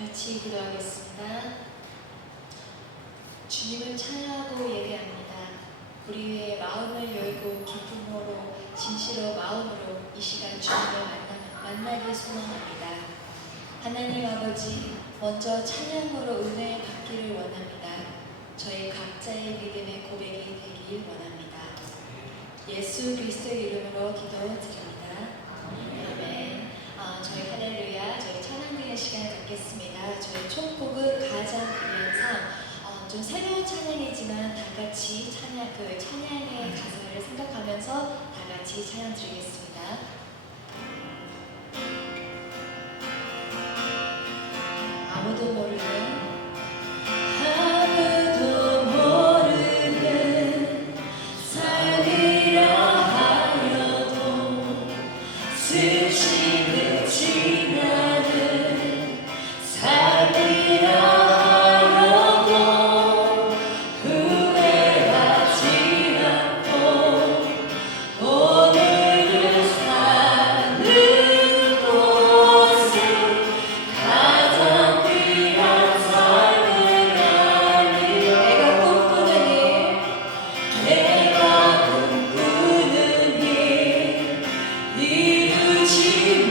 같이 기도하겠습니다. 주님을 찬양하고 예배합니다. 우리 위해 마음을 열고 기쁨으로 진실로 마음으로 이 시간 주님을 만나길 소망합니다. 하나님 아버지, 먼저 찬양으로 은혜 받기를 원합니다. 저희 각자의 믿음의 고백이 되길 원합니다. 예수 그리스도의 이름으로 기도드립니다. 아멘. 저희 할렐루야, 저희 찬양 드리는 시간 갖겠습니다. 저희 첫 곡은 가장 위해서 좀 새로운 찬양이지만 다 같이 찬양의 가사를 생각하면서 다 같이 찬양 드리겠습니다. 아무도 모르는 삶이라 하여도 수치 끝이 나는 삶이라 주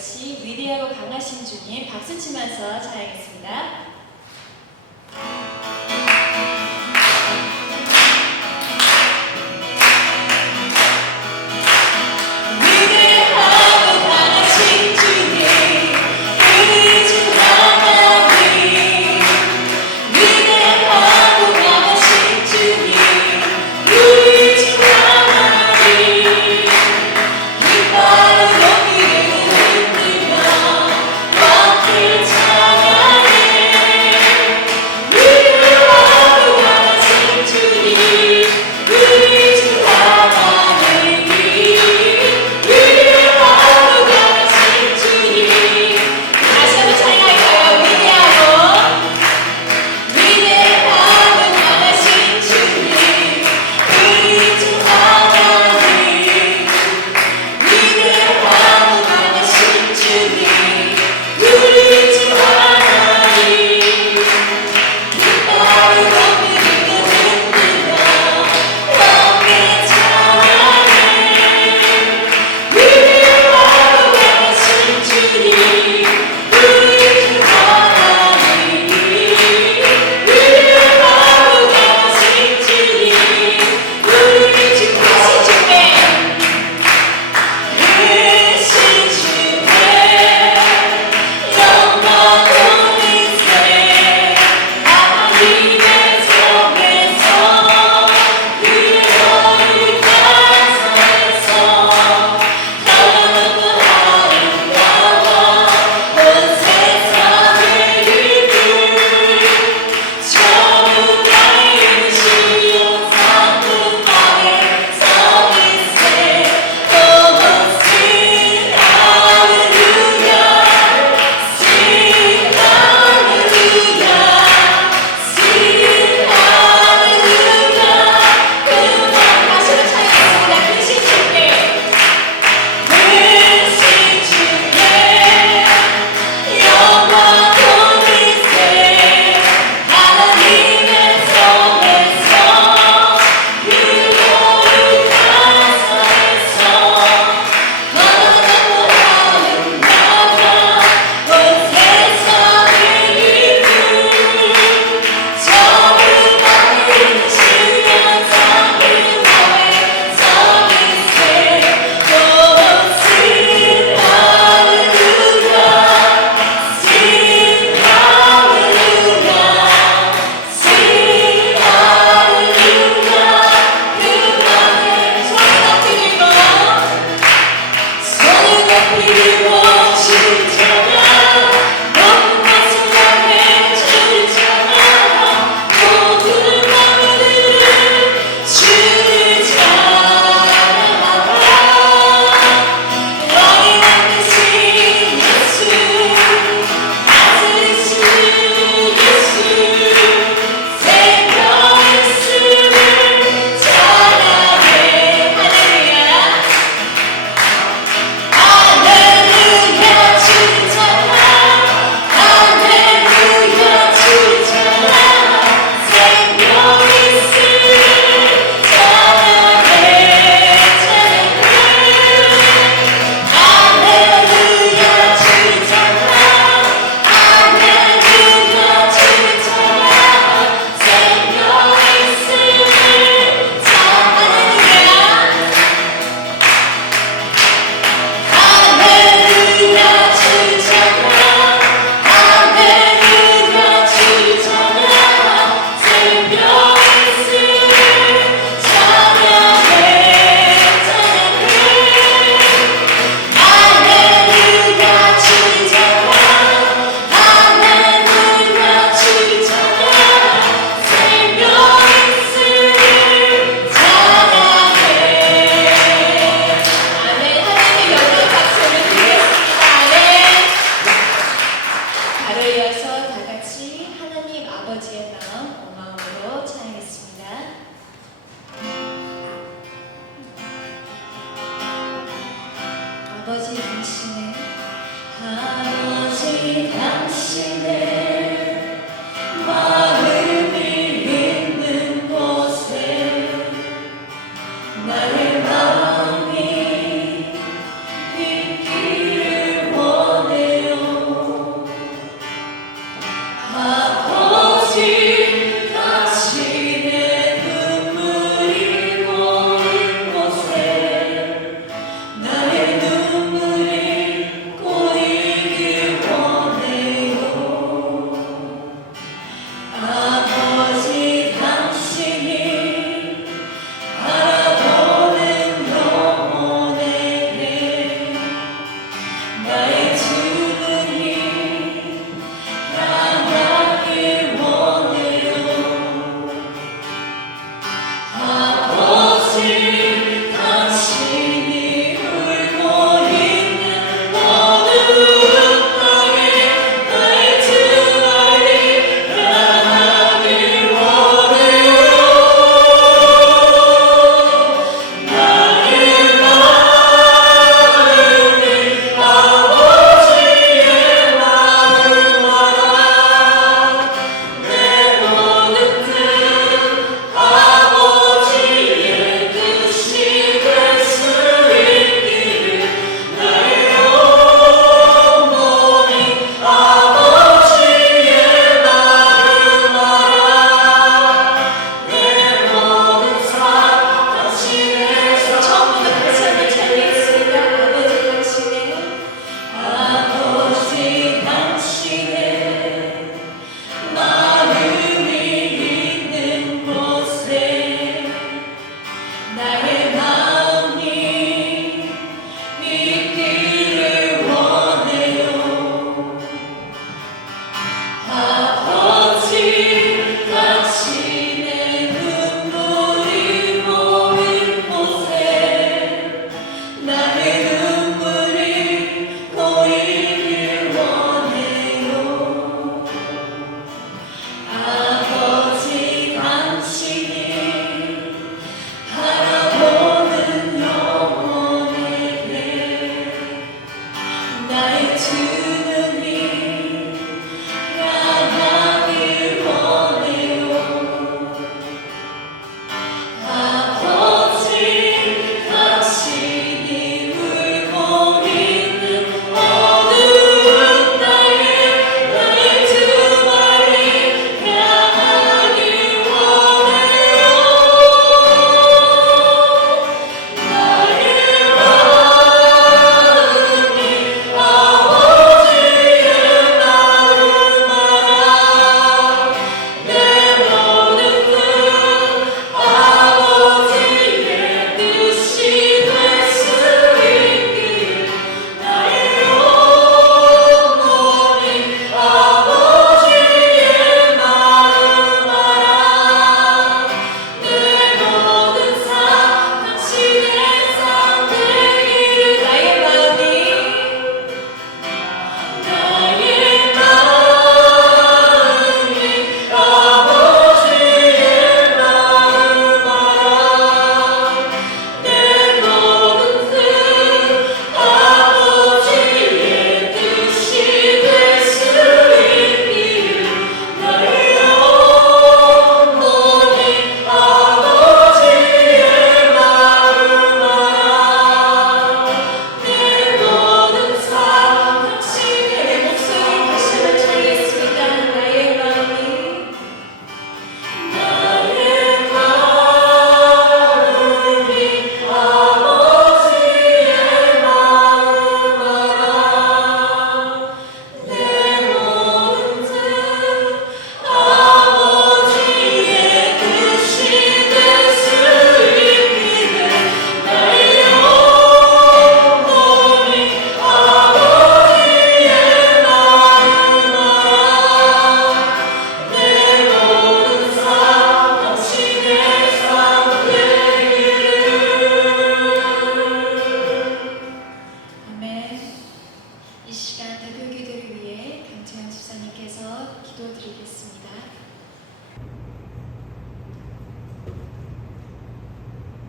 같이 위대하고 강하신 주님 박수 치면서 찬양하겠습니다. 찬양해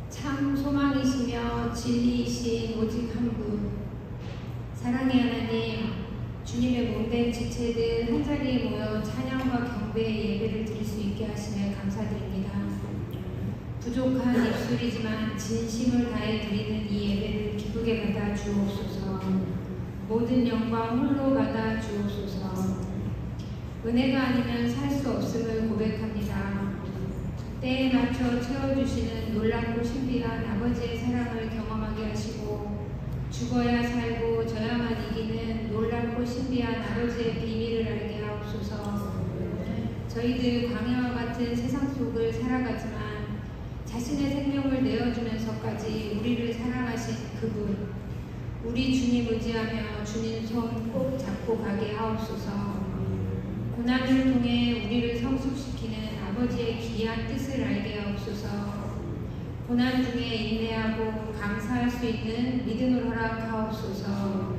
참 소망이시며 진리이신 오직 한 분, 사랑의 하나님, 주님의 몸된 지체들 한자리에 모여 찬양과 경배의 예배를 드릴 수 있게 하심에 감사드립니다. 부족한 입술이지만 진심을 다해 드리는 이 예배를 기쁘게 받아 주옵소서. 모든 영광 홀로 받아 주옵소서. 은혜가 아니면 살 수 없음을 고백합니다. 때에 맞춰 채워주시는 놀랍고 신비한 아버지의 사랑을 경험하게 하시고, 죽어야 살고 져야만 이기는 놀랍고 신비한 아버지의 비밀을 알게 하옵소서. 저희들 광야와 같은 세상 속을 살아가지만 자신의 생명을 내어주면서까지 우리를 사랑하신 그분, 우리 주님 의지하며 주님 손 꼭 잡고 가게 하옵소서. 고난을 통해 우리를 성숙시키는 아버지의 귀한 뜻을 알게 하옵소서. 고난 중에 인내하고 감사할 수 있는 믿음을 허락하옵소서.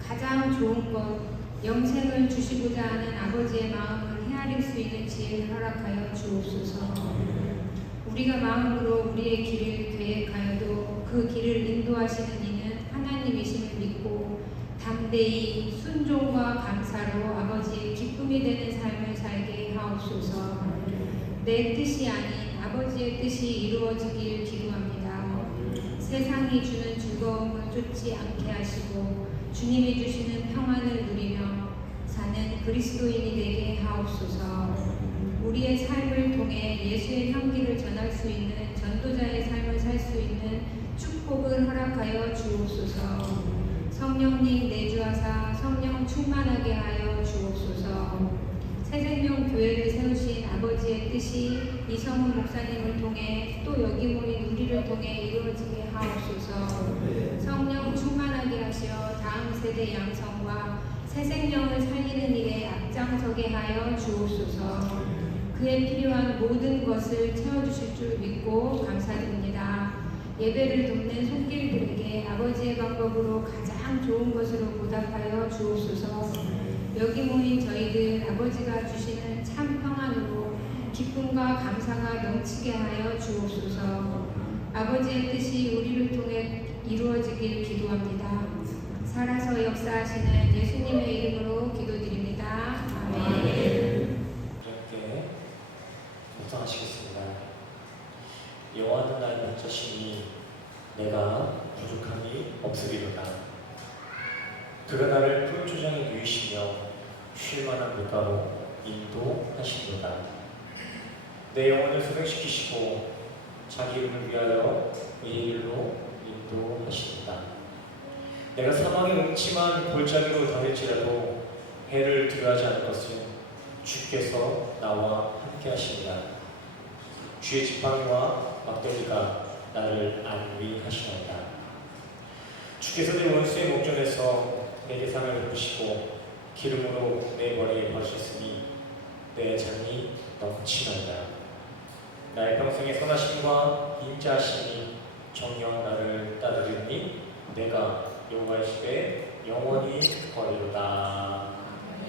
가장 좋은 것, 영생을 주시고자 하는 아버지의 마음을 헤아릴 수 있는 지혜를 허락하여 주옵소서. 우리가 마음으로 우리의 길을 계획하여도 그 길을 인도하시는 이는 하나님이심을 믿고 담대히 순종과 감사로 아버지의 기쁨이 되는 삶을 살게 하옵소서. 내 뜻이 아닌 아버지의 뜻이 이루어지길 기도합니다. 세상이 주는 즐거움을 쫓지 않게 하시고 주님이 주시는 평안을 누리며 사는 그리스도인이 되게 하옵소서. 우리의 삶을 통해 예수의 향기를 전할 수 있는 전도자의 삶을 살 수 있는 축복을 허락하여 주옵소서. 성령님 내주하사 성령 충만하게 하여 주옵소서. 새생명 교회를 세우신 아버지의 뜻이 이성훈 목사님을 통해 또 여기 모인 우리를 통해 이루어지게 하옵소서. 성령 충만하게 하시어 다음 세대 양성과 새생명을 살리는 일에 앞장서게 하여 주옵소서. 그에 필요한 모든 것을 채워주실 줄 믿고 감사드립니다. 예배를 돕는 손길들에게 아버지의 방법으로 가장 좋은 것으로 보답하여 주옵소서. 여기 모인 저희들 아버지가 주시는 참 평안으로 기쁨과 감사가 넘치게 하여 주옵소서. 아버지의 뜻이 우리를 통해 이루어지길 기도합니다. 살아서 역사하시는 예수 그가 나를 푸른 초장에 누이시며 쉴 만한 물가로 인도하시도다. 내 영혼을 소생시키시고 자기 이름을 위하여 의의 길로 인도하시도다. 내가 사망의 음침한 골짜기로 다닐지라도 해를 두려워하지 않을 것은 주께서 나와 함께 하십니다. 주의 지팡이와 막대기가 나를 안위하시나이다. 주께서 내 원수의 목전에서 내게 상을 베푸시고 기름으로 내 머리에 버리셨으니 내 장이 넘치나이다. 나의 평생의 선하심과 인자하심이 정녕 나를 따르리니 내가 여호와의 집에 영원히 거리로다.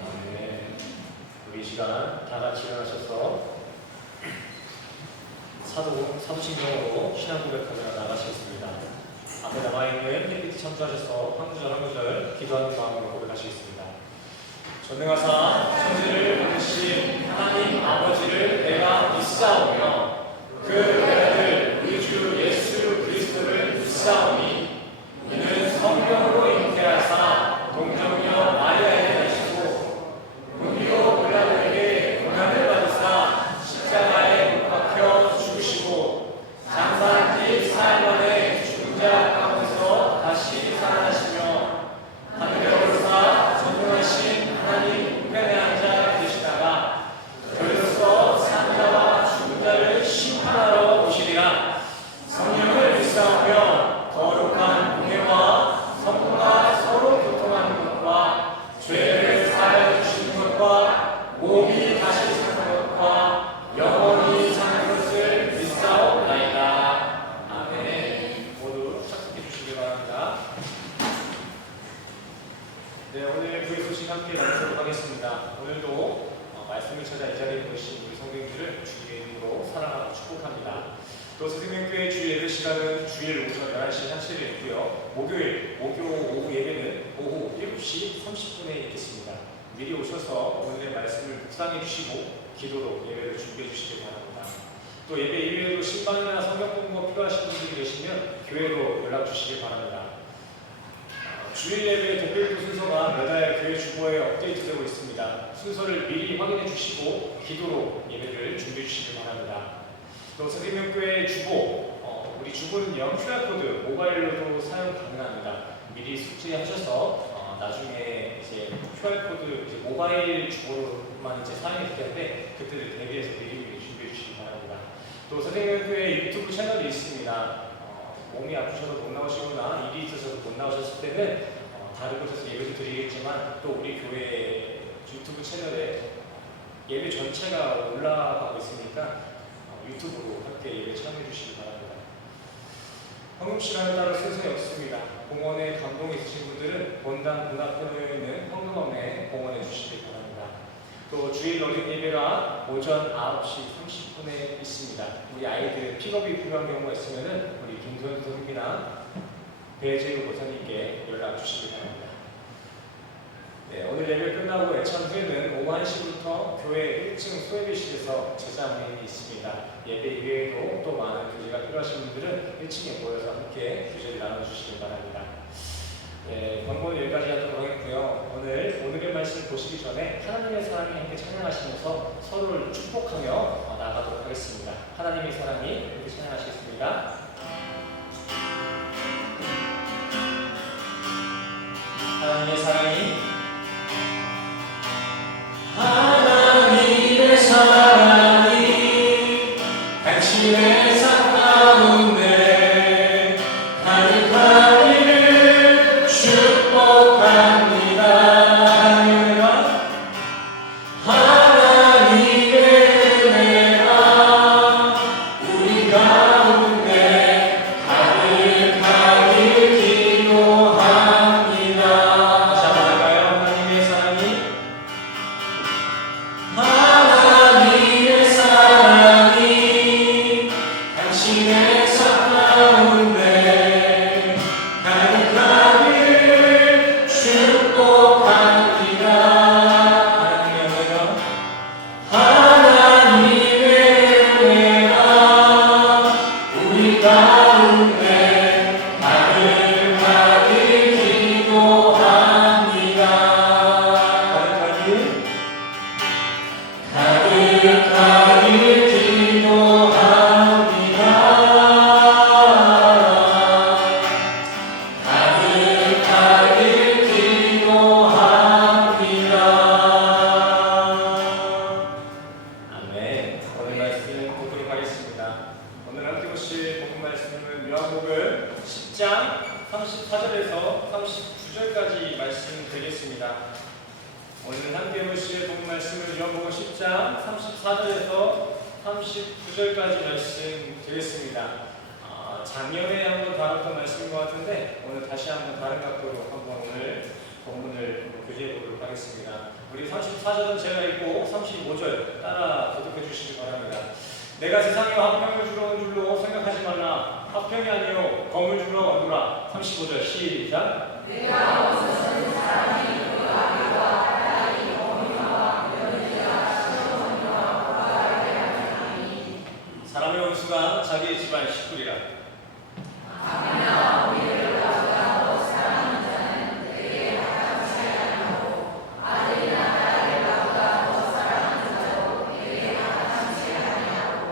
아멘. 우리 이 시간 다 같이 일어나셔서 사도신경으로 신앙 고백하며 나가시겠습니다. 앞에 남아있는 햇빛 참조하셔서 한 구절 한 구절 기도하는 마음으로 고백하시겠습니다. 전능하사 천지를 만드신 하나님 아버지를 내가 믿사오며 그 외아들 우리 주 예수 그리스도를 믿사오니 이는 성령으로 잉태하사 동정녀 마리아에 나시고 본디오 빌라도에게 고난을 받으사 십자가에 못 박혀 죽으시고 장사한 지 4일 만에 죽은 자 가운데서 다시 살아나시며 하늘에 오르사 전능하신 하나님 우편에 앉아 계시다가 저희로서 산 자와 죽은 자를 심판하러 오시리라. 성령을 믿사오며 거룩한 공예와 성도가 서로 교통하는 것과 죄를 사하여 주시는 것과 몸이 다시 사는 것과 영원히 사는 것을 믿사옵나이다. 아멘. 모두 착석해 주시기 바랍니다. 네, 오늘 주의 소식 함께 나누도록 하겠습니다. 오늘도 말씀을 찾아 이 자리에 모이신 우리 성도님들을 주의 이름으로 사랑하고 축복합니다. 또 스승명교회 주일 예배 시간은 주일 오전 11시 한시를 있고요. 목요일, 목요 오후 예배는 오후 7시 30분에 있겠습니다. 미리 오셔서 오늘의 말씀을 묵상해 주시고 기도로 예배를 준비해 주시기 바랍니다. 또 예배 이외에도 신방이나 성경 공부가 필요하신 분들이 계시면 교회로 연락 주시기 바랍니다. 주일 예배 독일부 순서가 매달 교회 주보에 업데이트되고 있습니다. 순서를 미리 확인해 주시고 기도로 예배를 준비해 주시기 바랍니다. 또 서기명교회 주보, 우리 주보는요 QR코드 모바일로도 사용 가능합니다. 미리 숙지하셔서 나중에 이제 QR코드 이제 모바일 주보로만 이제 사용이 될 텐데 그때를 대비해서 미리 준비해 주시기 바랍니다. 또 서기명교회 유튜브 채널이 있습니다. 몸이 아프셔서 못 나오시거나 일이 있어서 못 나오셨을 때는 다른 곳에서 예배도 드리겠지만 또 우리 교회 유튜브 채널에 예배 전체가 올라가고 있으니까 유튜브로 함께 예배 참여해 주시기 바랍니다. 헌금 시간에 따라 순서이 없습니다. 공헌에 감동이 있으신 분들은 본당 문화편에 있는 헌금함에 공헌해 주시기 바랍니다. 또 주일 어린 예배가 오전 9시 30분에 있습니다. 우리 아이들 픽업이 필요한 경우가 있으면 우리 김소연 선생님이나 배재우 목사님께 연락 주시기 바랍니다. 네, 오늘 예배 끝나고 애찬 후에는 오후 1시부터 교회 1층 소예배실에서 제자 모임이 있습니다. 예배 이외에도 또 많은 교제가 필요하신 분들은 1층에 모여서 함께 교제를 나눠주시기 바랍니다. 네, 본문 여기까지 하도록 하겠고요. 오늘의 말씀을 보시기 전에 하나님의 사랑이 함께 찬양하시면서 서로를 축복하며 나가도록 하겠습니다. 하나님의 사랑이 이렇게 찬양하시겠습니다. 하나님의 사랑이 하나님의 사랑이 당신의 삶 가운데 가득하기를 축복합니다. 하나님의 은혜가 우리 가운데 가득하길 기도합니다. 자, 말할까요? 오늘 함께 보실 본 말씀을 요한복음 10장 34절에서 39절까지 말씀 드렸습니다. 작년에 한번 다뤘던 말씀인 것 같은데 오늘 다시 한번 다른 각도로 한번 오늘 본문을 교제해 보도록 하겠습니다. 우리 34절은 제가 읽고 35절 따라 교독해 주시기 바랍니다. 내가 세상에 화평을 주러 온 줄로 생각하지 말라. 화평이 아니요 검을 주러 왔노라. 35절 시작. 내가 어디서든 사람이 그 아비와 딸이 어머니와 며느리가 시어머니와 오빠를 대하나니 사람의 원수가 자기 집안 식구리라. 아비나 어머니를 나보다 더 사랑하는 자는 내게 가깝지 아니하고 아들이나 딸을 나보다 더 사랑하는 자도 내게 가깝지 아니하고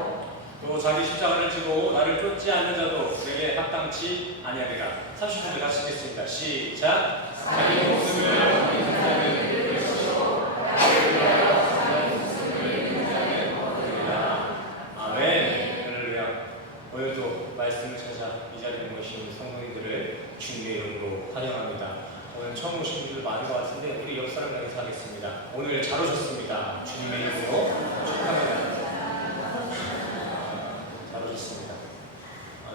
또 자기 십자가를 지고 나를 쫓지 않는 자도 내게 합당치 아니하리라. 30절 같이 읽겠습니다. 시작. 자기 목숨을 얻는 자는 잃을 것이요 나를 위하여 자기 목숨을 잃는 자는 얻으리라. 아멘. 할렐루야. 오늘도 말씀을 찾아 이 자리에 모신 성도님들을 주님의 이름으로 환영합니다. 오늘 처음 오신 분들 많은 것 같은데 우리 옆 사람 인사 하겠습니다. 오늘 잘 오셨습니다. 주님의 이름으로 축하합니다. 잘 오셨습니다.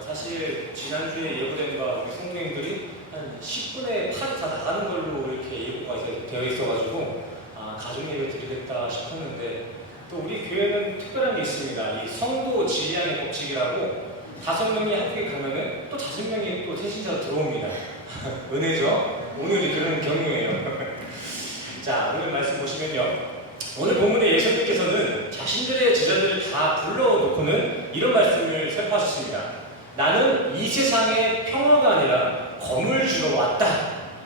사실 지난주에 예고된 바 우리 성도님들이 한 10분의 8이 다 나가는 걸로 이렇게 예고가 되어 있어가지고 가족 예배 드리겠다 싶었는데 또 우리 교회는 특별한 게 있습니다. 이 성도 지리안의 법칙이라고 5명이 한국에 가면은 또 5명이 또 새신자로 들어옵니다. 은혜죠? 오늘이 그런 경우예요. 자, 오늘 말씀 보시면요. 오늘 본문의 예수님께서는 자신들의 제자들을 다 불러놓고는 이런 말씀을 선포하셨습니다. 나는 이 세상의 평화가 아니라 검을 주러 왔다.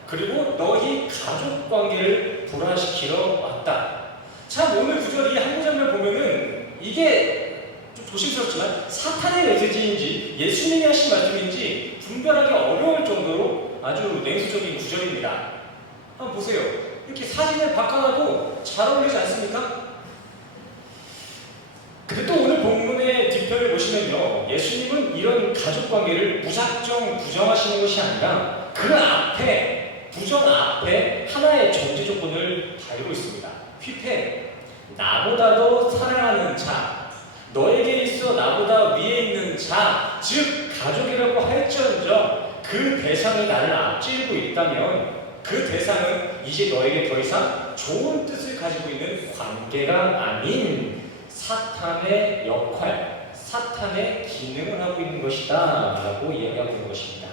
그리고 너희 가족 관계를 불화시키러 왔다. 참 오늘 구절 이 한 구절을 보면은 이게 좀 조심스럽지만 사탄의 메시지인지 예수님이 하신 말씀인지 분별하기 어려울 정도로 아주 냉소적인 구절입니다. 한번 보세요. 이렇게 사진을 바꿔놔도 잘 어울리지 않습니까? 근데 또 오늘 본문의 뒤편을 보시면요. 예수님은 이런 가족관계를 무작정 부정하시는 것이 아니라 그 앞에, 부정 앞에 하나의 전제 조건을 달고 있습니다. 휘폐, 나보다도 사랑하는 자, 너에게 있어 나보다 위에 있는 자, 즉 가족이라고 할지언정 그 대상이 나를 앞지르고 있다면 그 대상은 이제 너에게 더 이상 좋은 뜻을 가지고 있는 관계가 아닌 사탄의 역할, 사탄의 기능을 하고 있는 것이다 라고 이야기하고 있는 것입니다.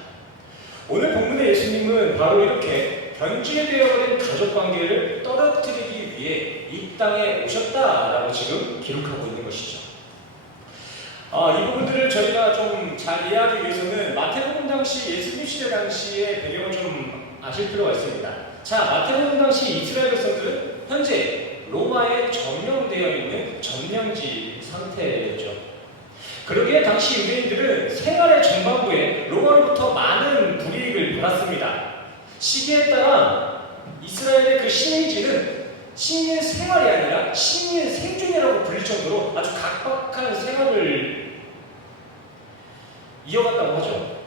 오늘 본문의 예수님은 바로 이렇게 변질되어버린 가족관계를 떨어뜨리기 위해 이 땅에 오셨다라고 지금 기록하고 있는 것이죠. 이 부분들을 저희가 좀 잘 이해하기 위해서는 마태복음 당시 예수님 시대 당시의 배경을 좀 아실 필요가 있습니다. 자, 마태복음 당시 이스라엘 백성들은 현재 로마에 점령되어 있는 점령지 상태였죠. 그러기에 당시 유대인들은 생활의 전반부에 로마로부터 많은 불이익을 받았습니다. 시기에 따라 이스라엘의 그 식민지는 식민 생활이 아니라 식민 생존이라고 불릴 정도로 아주 각박한 생활을 이어갔다고 하죠.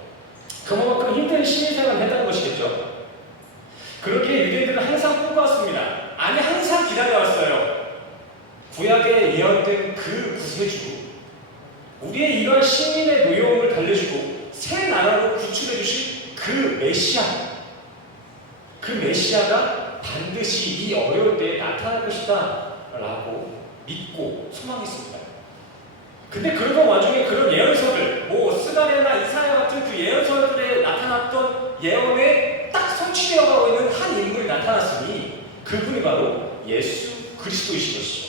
그만큼 힘든 식민 생활을 했다는 것이겠죠. 그러기에 유대인들은 항상 꿈꿔왔습니다. 아니 항상 기다려왔어요. 구약에 예언된 그 구세주, 우리의 이러한 식민의 노여움을 달래주고 새 나라로 구출해주실 그 메시아, 그 메시아가 반드시 이 어려울 때에 나타날 것이다 라고 믿고 소망했습니다. 근데 그런 와중에 그런 예언서들, 스가랴나 이사야 같은 그 예언서들에 나타났던 예언에 딱 성취되어 가고 있는 한 인물이 나타났으니 그분이 바로 예수 그리스도이신 것이죠.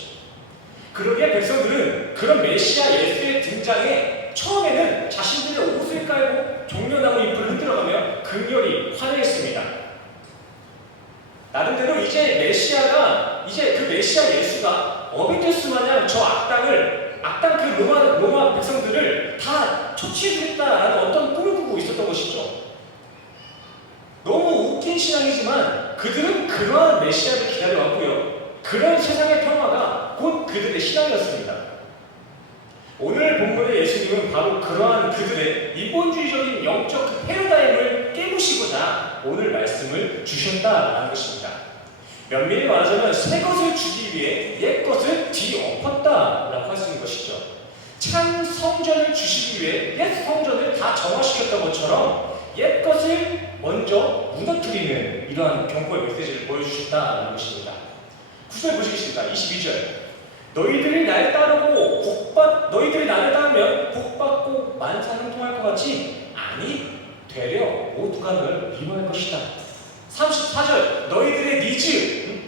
그러기에 백성들은 그런 메시아 예수의 등장에 처음에는 자신들의 옷을 깔고 종려나무 잎을 흔들어가며 극렬히 환호했습니다. 나름대로 이제 그 메시아 예수가 어벤져스 마냥 저 악당 그 로마 백성들을 다 처치해주겠다라는 어떤 꿈을 꾸고 있었던 것이죠. 너무 웃긴 신앙이지만 그들은 그러한 메시아를 기다려왔고요. 그런 세상의 평화가 곧 그들의 신앙이었습니다. 오늘 본문의 예수님은 바로 그러한 그들의 인본주의적인 영적 패러다임을 깨부시고자 오늘 말씀을 주셨다라는 것입니다. 면밀히 말하자면 새 것을 주기 위해 옛 것을 뒤엎었다라고 할 수 있는 것이죠. 참 성전을 주시기 위해 옛 성전을 다 정화시켰던 것처럼 옛 것을 먼저 무너뜨리는 이러한 경고의 메시지를 보여주셨다는 것입니다. 9절 보시겠습니다. 22절. 너희들이 나를 따르면 복받고 만사 형통할 것 같이 아니 되려 모두가 널 미워할 것이다. 34절. 너희들의 니즈.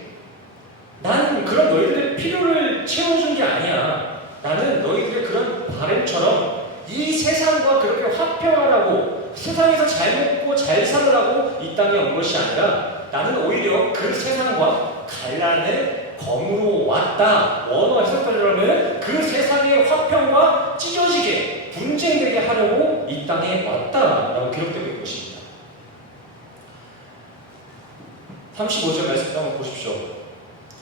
난 그런 너희들의 필요를 채워준 게 아니야. 나는 너희들의 그런 바램처럼 이 세상과 그렇게 화평하라고 세상에서 잘 먹고 잘 살으라고 이 땅에 온 것이 아니라 나는 오히려 그 세상과 갈라낼 검으로 왔다. 원어 해석하려면 그 세상의 화평과 찢어지게 분쟁되게 하려고 이 땅에 왔다라고 기록되고 있는 것입니다. 35절 말씀 한번 보십시오.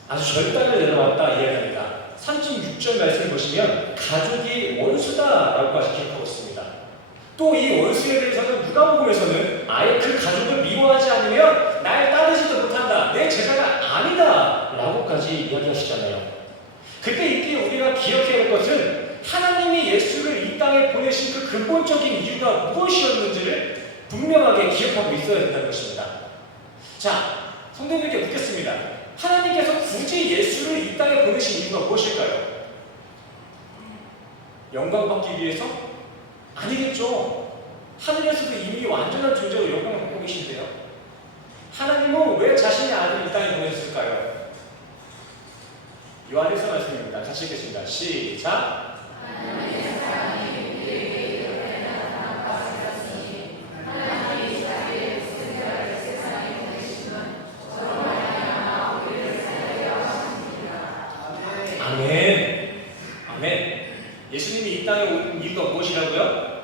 아주 절단을 내려왔다 이야기합니다. 36절 말씀을 보시면 가족이 원수다라고까지 기록하고 있습니다. 또 이 원수에 대해서는 누가복음에서는 아예 그 가족을 미워하지 않으면 날 따르지도 못한다. 내 제자가 아니다 라고까지 이야기하시잖아요. 그때 이때 우리가 기억해야 할 것은 하나님이 예수를 이 땅에 보내신 그 근본적인 이유가 무엇이었는지를 분명하게 기억하고 있어야 된다는 것입니다. 자, 성도님께 묻겠습니다. 하나님께서 굳이 예수를 이 땅에 보내신 이유가 무엇일까요? 영광 받기 위해서? 아니겠죠. 하늘에서도 이미 완전한 존재로 영광을 받고 계신데요. 하나님은 왜 자신의 아들을 이 땅에 보내셨을까요? 요한일서 말씀입니다. 같이 읽겠습니다. 시작. 아멘. 아멘. 예수님이 이 땅에 온 이유가 무엇이라고요?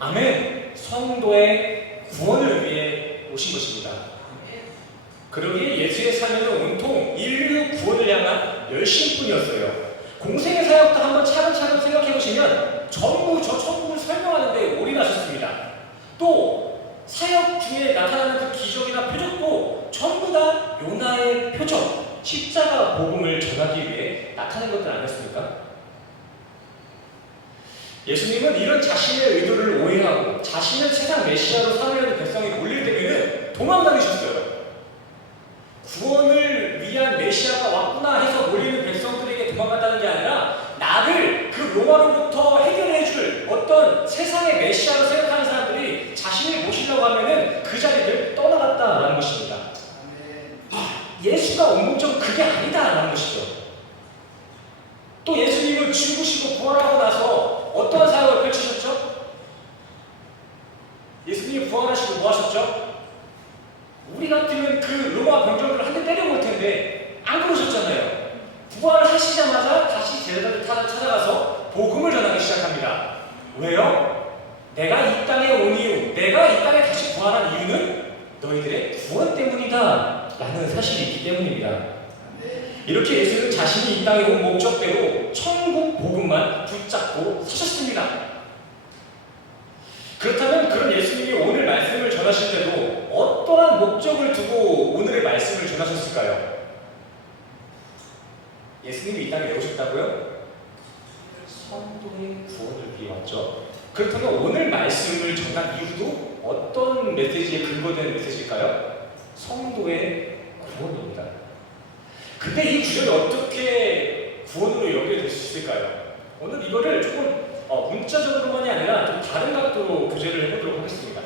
아멘. 성도의 구원을 위해 오신 것입니다. 그러기에 예수의 사명은 온통 인류 구원을 향한 열심뿐이었어요. 공생의 사역도 한번 차근차근 생각해 보시면 전부 저 천국을 설명하는데 올인하셨습니다. 또 사역 중에 나타나는 그 기적이나 표적도 전부 다 요나의 표적, 십자가 복음을 전하기 위해 나타낸 것들 아니었습니까? 예수님은 이런 자신의 의도를 오해하고 자신을 세상 메시아로 삼으려는 백성이 몰릴 때에는 도망다니셨어요. 구원을 위한 메시아가 왔구나 해서 몰리는 백성들에게 도망갔다는 게 아니라 나를 그 로마로부터 해결해줄 어떤 세상의 메시아로 생각하는 사람들이 자신을 모시려고 하면은 그 자리를 떠나갔다라는 것입니다. 예수가 온 목적은 그게 아니다라는 것이죠. 또 예수님은 죽으시고 부활하고 나서 어떠한 사역을 펼치셨죠? 예수님이 부활하시고 뭐 하셨죠? 우리 같으면 그 로마 병정들을 한 대 때려볼 텐데 안 그러셨잖아요. 부활하시자마자 다시 제자들을 찾아가서 복음을 전하기 시작합니다. 왜요? 내가 이 땅에 온 이유, 내가 이 땅에 다시 부활한 이유는 너희들의 구원 때문이다 라는 사실이 있기 때문입니다. 이렇게 예수는 자신이 이 땅에 온 목적대로 천국 복음만 붙잡고 서셨습니다. 그렇다면 그런 예수님이 오늘 말씀을 전하실 때도 어떠한 목적을 두고 오늘의 말씀을 전하셨을까요? 예수님이 이 땅에 왜 오셨다고요? 성도의 구원을 위해 왔죠. 그렇다면 오늘 말씀을 전한 이유도 어떤 메시지에 근거된 메시지일까요? 성도의 구원입니다. 근데 이 구절이 어떻게 구원으로 연결될 수 있을까요? 오늘 이거를 조금 문자적으로만이 아니라 좀 다른 각도로 교제를 해보도록 하겠습니다.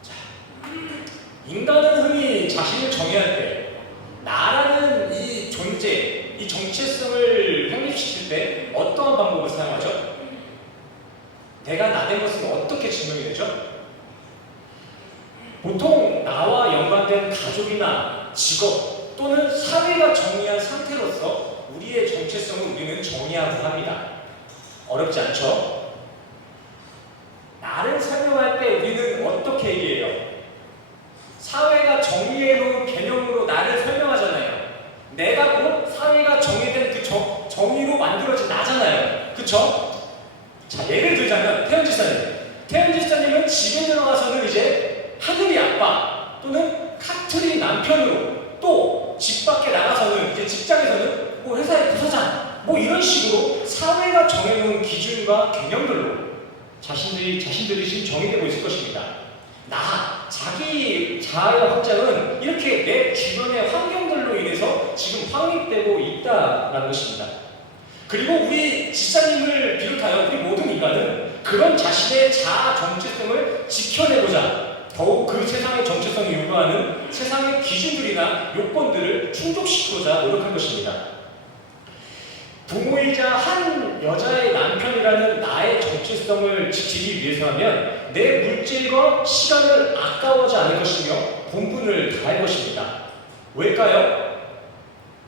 자, 인간은 흔히 자신을 정의할 때 나라는 이 존재, 이 정체성을 확립시킬 때 어떠한 방법을 사용하죠? 내가 나된 것은 어떻게 증명이 되죠? 보통 나와 연관된 가족이나 직업 또는 사회가 정의한 상태로서 우리의 정체성을 우리는 정의하고 합니다. 어렵지 않죠? 나를 설명할 때 우리는 어떻게 얘기해요? 사회가 정의해놓은 개념으로 나를 설명하잖아요. 내가 곧 사회가 정의된 그 정의로 만들어진 나잖아요. 그쵸? 자, 예를 들자면 태연 지사님. 태연 지사님은 집에 들어가서는 이제 하늘이 아빠 또는 카트리 남편이 격려로 또 집 밖에 나가서는 이제 직장에서는 뭐 회사의 부사장 뭐 이런 식으로 사회가 정해놓은 기준과 개념들로 자신들이 지금 정의되고 있을 것입니다. 자기 자아의 확장은 이렇게 내 주변의 환경들로 인해서 지금 확립되고 있다라는 것입니다. 그리고 우리 지사님을 비롯하여 우리 모든 인간은 그런 자신의 자아 정체성을 지켜내고자 더욱 그 세상의 정체성이 요구하는 세상의 기준들이나 요건들을 충족시키고자 노력할 것입니다. 부모이자 한 여자의 남편이라는 나의 정체성을 지키기 위해서라면 내 물질과 시간을 아까워하지 않을 것이며 본분을 다할 것입니다. 왜일까요?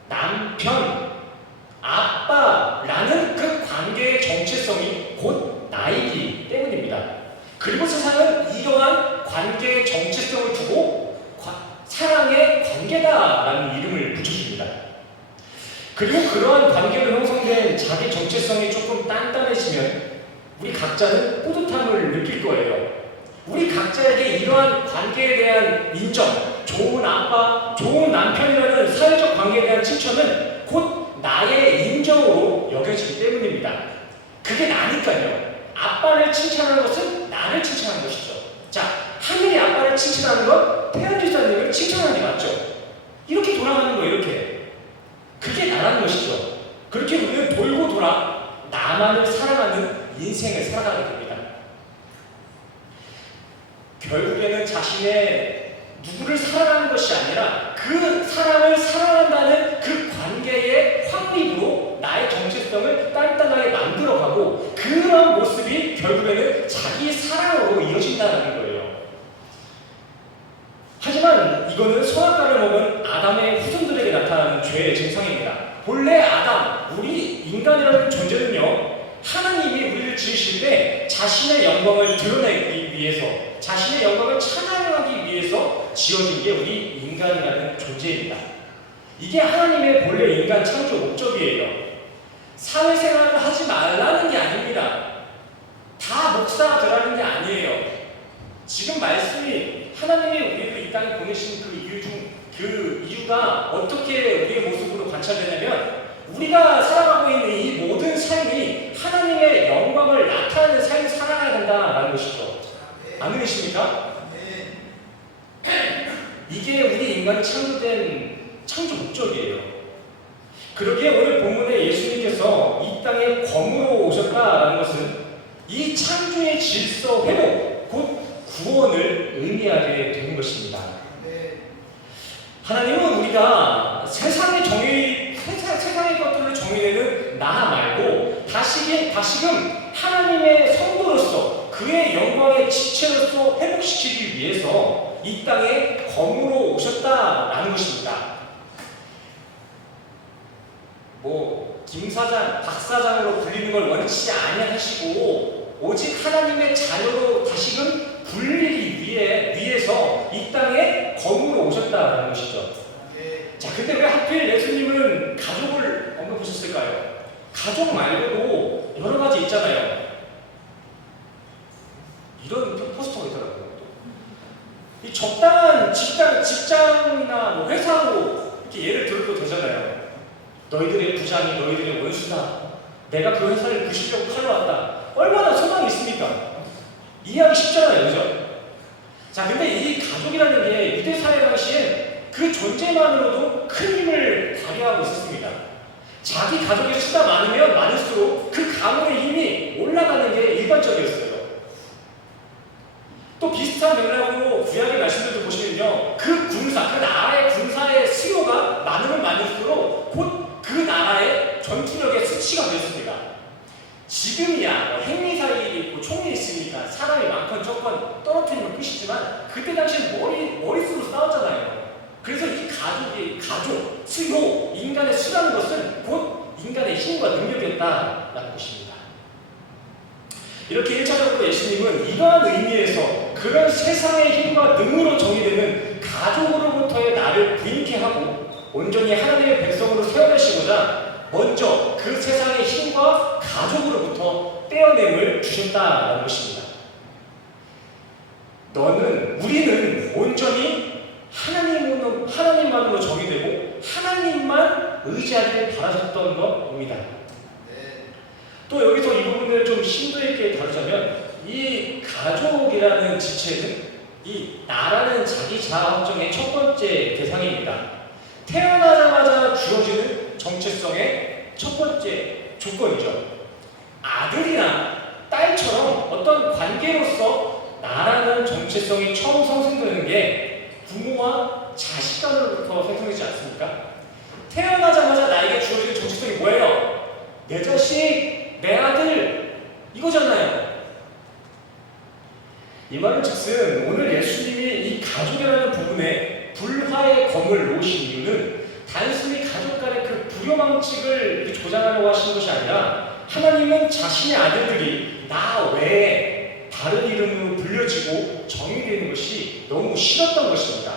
남편, 아빠라는 그 관계의 정체성이 곧 나이기 때문입니다. 그리고 세상은 이러한 관계의 정체성을 두고 사랑의 관계다라는 이름을 붙여줍니다. 그리고 그러한 관계로 형성된 자기 정체성이 조금 단단해지면 우리 각자는 뿌듯함을 느낄 거예요. 우리 각자에게 이러한 관계에 대한 인정, 좋은 아빠, 좋은 남편이라는 사회적 관계에 대한 칭찬은 곧 나의 인정으로 여겨지기 때문입니다. 그게 나니까요. 아빠를 칭찬하는 것은 나를 칭찬하는 것이죠. 자, 하늘이 아빠를 칭찬하는 건 태연 지사님을 칭찬하는 게 맞죠. 이렇게 돌아가는 거예요. 이렇게. 그게 나라는 것이죠. 그렇게 우리는 돌고 돌아 나만을 사랑하는 인생을 살아가게 됩니다. 결국에는 자신의 누구를 사랑하는 것이 아니라 그 사람을 사랑한다는 그 관계의 확립으로 나의 정체성을 단단하게 만들어가고 그런 모습이 결국에는 자기 사랑으로 이어진다는 거예요. 하지만 이거는 선악과를 먹은 아담의 후손들에게 나타나는 죄의 증상입니다. 본래 아담, 우리 인간이라는 존재는요, 하나님이 우리를 지으실 때 자신의 영광을 드러내기 위해서, 자신의 영광을 찬양하기 위해서 지어진 게 우리 인간이라는 존재입니다. 이게 하나님의 본래 인간 창조 목적이에요. 사회생활을 하지 말라는 게 아닙니다. 다 목사가 되라는 게 아니에요. 지금 말씀이 하나님이 우리를 이 땅에 보내신 그 이유가 어떻게 우리의 모습으로 관찰되냐면 우리가 살아가고 있는 이 모든 삶이 하나님의 영광을 나타내는 삶을 살아가야 된다라는 것이죠. 아멘이십니까? 이게 우리 인간이 창조된 창조 목적이에요. 그러기에 오늘 본문에 예수님께서 이 땅에 검으로 오셨다라는 것은 이 창조의 질서 회복, 곧 구원을 의미하게 되는 것입니다. 하나님은 우리가 세상의 것들을 정의내는 나 말고 다시금 하나님의 성도로서 그의 영광의 지체로서 회복시키기 위해서 이 땅에 검으로 오셨다라는 것입니다. 김 사장, 박 사장으로 불리는 걸 원치 아니하시고 오직 하나님의 자녀로 다시금 불리기 위해서 이 땅에 검으로 오셨다라는 것이죠. 자, 근데 왜 하필 예수님은 가족을 언급하셨을까요? 가족 말고도 여러 가지 있잖아요. 이런 포스터가 있더라고요. 이 적당한 직장이나 회사로 이렇게 예를 들어도 되잖아요. 너희들의 부장이 너희들의 원수다. 내가 그 회사를 부시려고 칼려왔다. 얼마나 소망이 있습니까? 이해하기 쉽잖아요, 그죠? 자, 근데 이 가족이라는 게 유대 사회 당시에 그 존재만으로도 큰 힘을 발휘하고 있었습니다. 자기 가족의 수가 많으면 많을수록 그 가문의 힘이 올라가는 게 일반적이었어요. 또 비슷한 맥락으로 구약의 말씀들도 보시면요, 그 나라의 군사의 수요가 많으면 많을수록 곧 그 나라의 전투력의 수치가 되었습니다. 지금이야 핵미사일이 있고 총이 있으니까 사람이 많건 적건 떨어뜨리면 끝이지만 그때 당시엔 머릿수로 싸웠잖아요. 그래서 이 가족, 수요, 인간의 수라는 것은 곧 인간의 힘과 능력이었다라는 것입니다. 이렇게 1차적으로 예수님은 이러한 의미에서 그런 세상의 힘과 능으로 정의되는 가족으로부터의 나를 부인케 하고 온전히 하나님의 백성으로 세워내시고자 먼저 그 세상의 힘과 가족으로부터 떼어냄을 주셨다라는 것입니다. 우리는 온전히 하나님만으로 정의되고 하나님만 의지하길 바라셨던 것입니다. 또 여기서 이 부분을 좀 심도 있게 다루자면 이 가족이라는 지체는 이 나라는 자기 자아 확정의 첫 번째 대상입니다. 태어나자마자 주어지는 정체성의 첫 번째 조건이죠. 아들이나 딸처럼 어떤 관계로서 나라는 정체성이 처음 상승되는 게 부모와 자식 간으로부터 생성되지 않습니까? 태어나자마자 나에게 주어지는 정체성이 뭐예요? 내 자식, 내 아들, 이거잖아요. 이 말은 즉슨 오늘 예수님이 이 가족이라는 부분에 불화의 검을 놓으신 이유는 단순히 가족 간의 그 불효망측을 조장하려고 하시는 것이 아니라 하나님은 자신의 아들들이 나 외에 다른 이름으로 불려지고 정의되는 것이 너무 싫었던 것입니다.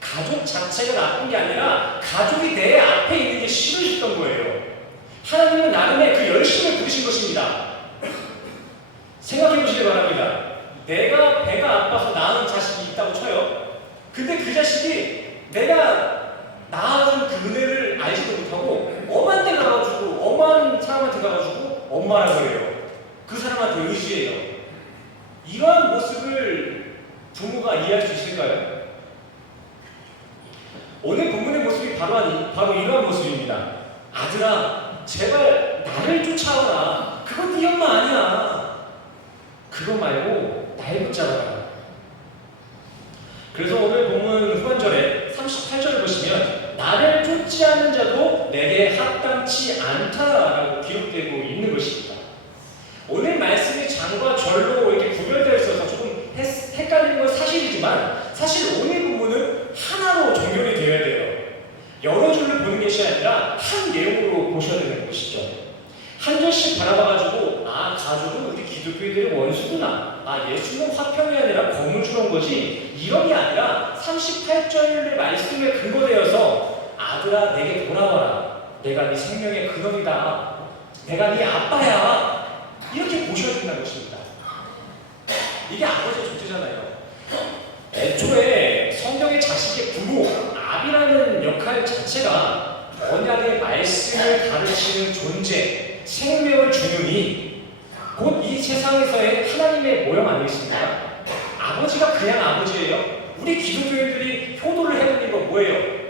가족 자체가 나쁜 게 아니라 가족이 내 앞에 있는 게 싫으셨던 거예요. 하나님은 나름의 그 열심을 부리신 것입니다. 생각해 보시기 바랍니다. 내가 배가 아파서 낳은 자식이 있다고 쳐요. 근데 그 자식이 내가 낳은 그 은혜를 알지도 못하고 엄한 데 가가지고 엄한 사람한테 가가지고 엄마라고 해요. 그 사람한테 의지해요. 이러한 모습을 부모가 이해할 수 있을까요? 오늘 본문의 모습이 바로 이러한 모습입니다. 아들아, 제발 나를 쫓아와라. 그건 네 엄마 아니야. 그거 말고 날 붙잡아라. 그래서 오늘 본문 후반절에 38절을 보시면 나를 쫓지 않는 자도 내게 합당치 않다라고 기록되고 있는 것입니다. 오늘 말씀이 장과 절로 이렇게 구별되어 있어서 조금 헷갈리는 건 사실이지만 사실 오늘 본문은 하나로 정렬이 되어야 돼요. 여러 줄을 보는 것이 아니라 한 내용으로 보셔야 되는 것이죠. 한 절씩 바라봐가지고 가족은 우리 기독교인들의 원수구나, 예수는 화평이 아니라 검을 주는 거지, 이런 게 아니라 38절의 말씀에 근거되어서 아들아 내게 돌아와라, 내가 네 생명의 근원이다, 내가 네 아빠야, 이렇게 보셔야 된다는 것입니다. 이게 아버지의 존재잖아요. 애초에 성경의 자식의 부모, 아비라는 역할 자체가 언약의 말씀을 가르치는 존재, 생명을 주느니 곧 이 세상에서의 하나님의 모형 아니겠습니까? 아버지가 그냥 아버지예요. 우리 기독교인들이 효도를 해야 되는 건 뭐예요?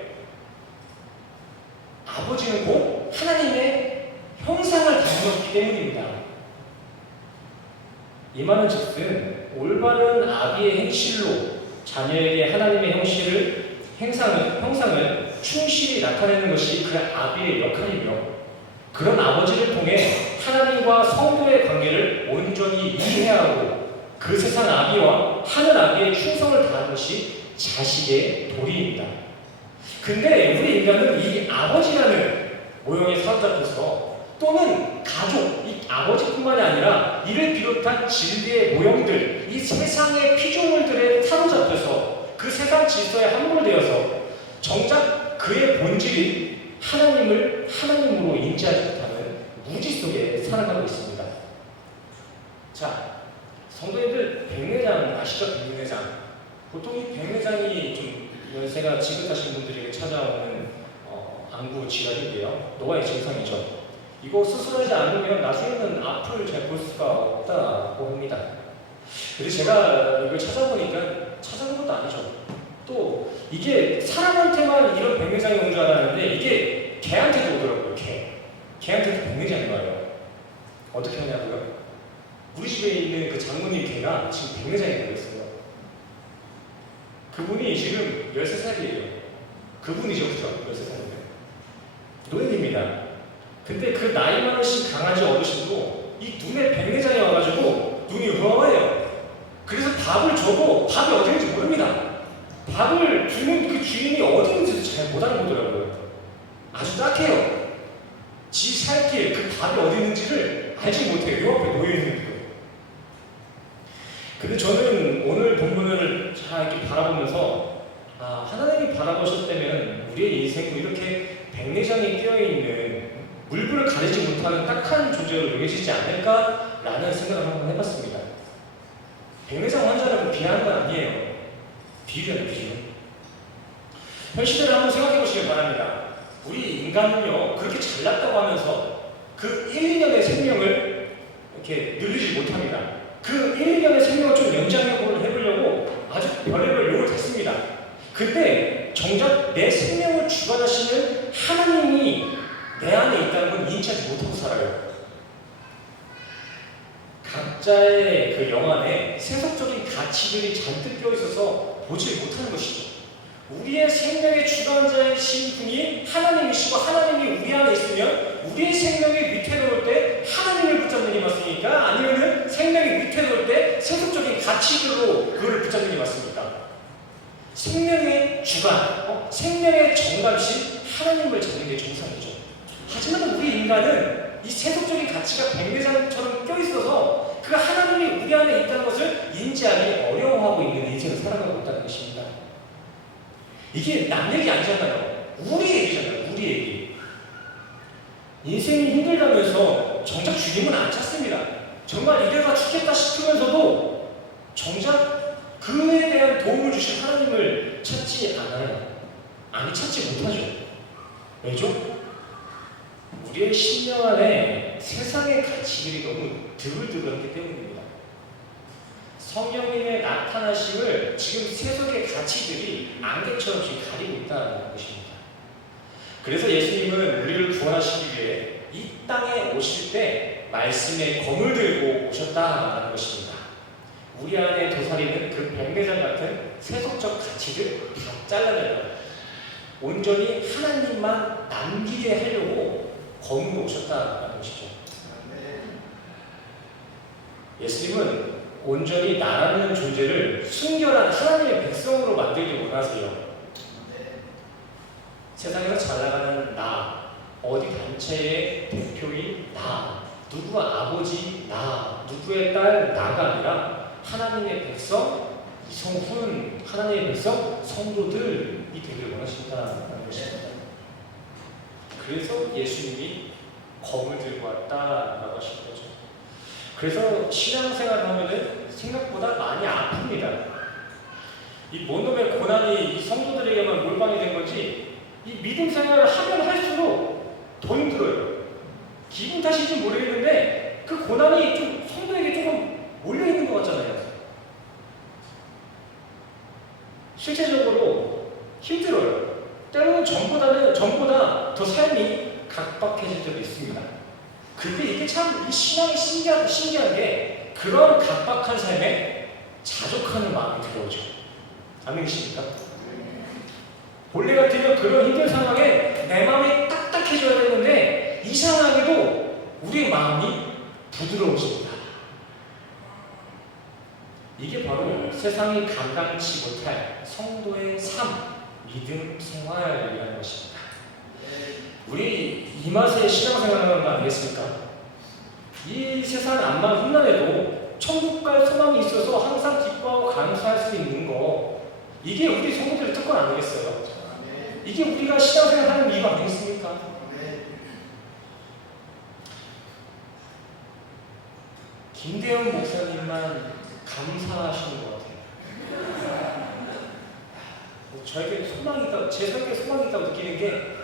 아버지는 곧 하나님의 형상을 담았기 때문입니다. 이 말은 즉슨 올바른 아비의 행실로 자녀에게 하나님의 형상을 충실히 나타내는 것이 그 아비의 역할이며, 그런 아버지를 통해 하나님과 성도의 관계를 온전히 이해해야 하고 그 세상 아비와 하늘 아비의 충성을 다하는 것이 자식의 도리입니다. 근데 우리 인간은 이 아버지라는 모형에 사로잡혀서, 또는 가족, 이 아버지뿐만이 아니라 이를 비롯한 진리의 모형들, 이 세상의 피조물들에 사로잡혀서 그 세상 질서에 함몰되어서 정작 그의 본질인 하나님을 하나님으로 인지하지 못하는 무지 속에 살아가고 있습니다. 자, 성도님들 백내장 아시죠? 백내장. 보통 이 백내장이 좀 연세가 지긋하신 분들에게 찾아오는 안구 질환인데요. 노화의 증상이죠. 이거 수술하지 않으면 나중에는 앞을 잘 볼 수가 없다고 합니다. 그래서 제가 이걸 찾아본 것도 아니죠. 또 이게 사람한테만 이런 백내장이 온 줄 알았는데 이게 개한테도 오더라고요. 개한테도 백내장이 와요. 어떻게 하냐고요? 우리 집에 있는 그 장모님 개가 지금 백내장이 걸렸어요. 그분이 지금 13살이에요. 그분이죠, 그죠? 13살이면. 노인입니다. 근데 그 나이 많으신 강아지 어르신도 이 눈에 백내장이 와가지고 눈이 흐어요. 그래서 밥을 줘도 밥이 어디 있는지 모릅니다. 밥을 주는 그 주인이 어디 있는지도 잘 못 알아보더라고요. 아주 딱해요. 지 살길 그 밥이 어디 있는지를 알지 못해요. 요 앞에 놓여있는데도. 근데 저는 오늘 본문을 잘 이렇게 바라보면서 하나님이 바라보셨다면 우리의 인생도 이렇게 백내장이 끼어있는 물불을 가리지 못하는 딱한 존재로 여겨지지 않을까라는 생각을 한번 해봤습니다. 백내장 환자라고 비하하는 건 아니에요. 비유잖아요, 비유. 현실을 한번 생각해 보시길 바랍니다. 우리 인간은요, 그렇게 잘났다고 하면서 그 1, 2년의 생명을 이렇게 늘리지 못합니다. 그 1, 2년의 생명을 좀 연장해보려고 아주 별의별 용을 댔습니다. 근데 정작 내 생명을 주관하시는 하나님이 내 안에 있다는 건 인지하지 못하고 살아요. 각자의 그 영 안에 세속적인 가치들이 잔뜩 껴있어서 보지 못하는 것이죠. 우리의 생명의 주관자이신 분이 하나님이시고 하나님이 우리 안에 있으면 우리의 생명이 위태로울 때 하나님을 붙잡는 게 맞습니까? 아니면 생명이 위태로울 때 세속적인 가치들로 그걸 붙잡는 게 맞습니까? 생명의 주관, 생명의 정답이신 하나님을 잡는 게 정상이죠. 하지만 우리 인간은 이 세속적인 가치가 백내장처럼 껴있어서 그 하나님이 우리 안에 있다는 것을 인지하기 어려워하고 있는 인생을 살아가고 있다는 것입니다. 이게 남 얘기 아니잖아요. 우리 얘기잖아요. 우리 얘기. 인생이 힘들다면서 정작 주님은 안 찾습니다. 정말 이래가 죽겠다 싶으면서도 정작 그에 대한 도움을 주신 하나님을 찾지 않아요. 아니, 찾지 못하죠. 왜죠? 우리의 심령 안에 세상의 가치들이 너무 드글드글하기 때문입니다. 성령님의 나타나심을 지금 세속의 가치들이 안개처럼 지금 가리고 있다는 것입니다. 그래서 예수님은 우리를 구원하시기 위해 이 땅에 오실 때 말씀의 검을 들고 오셨다는 것입니다. 우리 안에 도사리는 그 백내장 같은 세속적 가치들 다 잘라내려 온전히 하나님만 남기게 하려고 검으로 오셨다는 것이죠. 예수님은 온전히 나라는 존재를 순결한 하나님의 백성으로 만들기 원하세요. 세상에서 잘 나가는 나, 어디 단체의 대표인 나, 누구의 아버지 나, 누구의 딸 나가 아니라 하나님의 백성, 이성훈, 하나님의 백성, 성도들이 되기를 원하신다는 것입니다. 그래서 예수님이 검을 들고 왔다라고 하신 거죠. 그래서 신앙생활을 하면은 생각보다 많이 아픕니다. 이 뭔 놈의 고난이 이 성도들에게만 몰빵이 된 건지 이 믿음 생활을 하면 할수록 더 힘들어요. 기분 탓인지 모르겠는데 그 고난이 좀 성도에게 조금 몰려있는 것 같잖아요. 실제적으로 힘들어요. 때로는 전보다 더 삶이 각박해질 때도 있습니다. 근데 이게 참 이 신앙이 신기한 게 그런 각박한 삶에 자족하는 마음이 들어오죠. 아멘이십니까? 본래 같으면 그런 힘든 상황에 내 마음이 딱딱해져야 되는데 이상하게도 우리의 마음이 부드러워집니다. 이게 바로 세상이 감당치 못할 성도의 삶, 믿음 생활이라는 것입니다. 우리 이 맛에 신앙생활을 하는 거 아니겠습니까? 이 세상 암만 험난해도 천국 갈 소망이 있어서 항상 기뻐하고 감사할 수 있는 거, 이게 우리 성도들의 특권 아니겠어요? 이게 우리가 신앙생활 하는 이유 아니겠습니까? 김대현 목사님만 감사하시는 것 같아요. 저에게 소망이 있다고, 제 성격에 소망이 있다고 느끼는 게